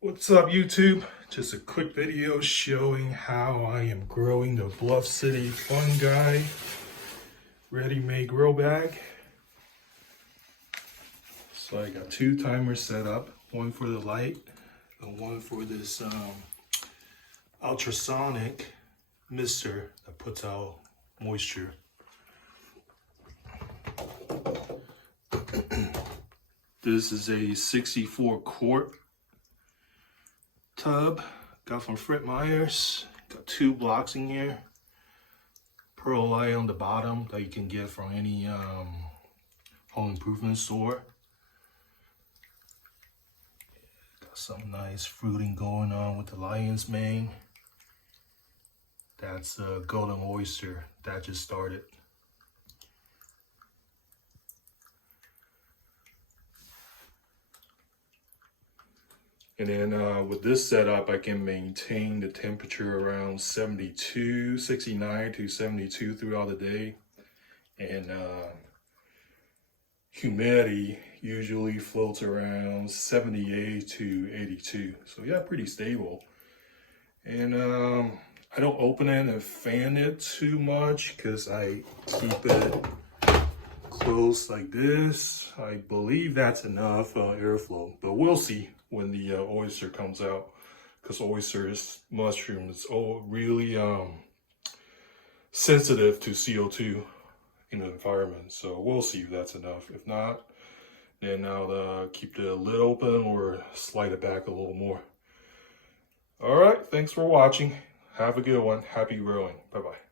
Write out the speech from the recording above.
What's up, YouTube? Just a quick video showing how I am growing the Bluff City Fungi ready-made grow bag. So I got two timers set up, one for the light and one for this ultrasonic mister that puts out moisture. This is a 64 quart tub, got from Fred Meyer's. Got two blocks in here, pearlite on the bottom that you can get from any home improvement store. Got some nice fruiting going on with the lion's mane. That's a golden oyster that just started. And then with this setup, I can maintain the temperature around 72, 69 to 72 throughout the day. And humidity usually floats around 78 to 82. So yeah, pretty stable. And I don't open it and fan it too much because I keep it close like this. I believe that's enough airflow, but we'll see when the oyster comes out, because oysters, mushrooms, really sensitive to CO2 in the environment. So we'll see if that's enough. If not, then I'll keep the lid open or slide it back a little more. All right, thanks for watching. Have a good one. Happy growing. Bye-bye.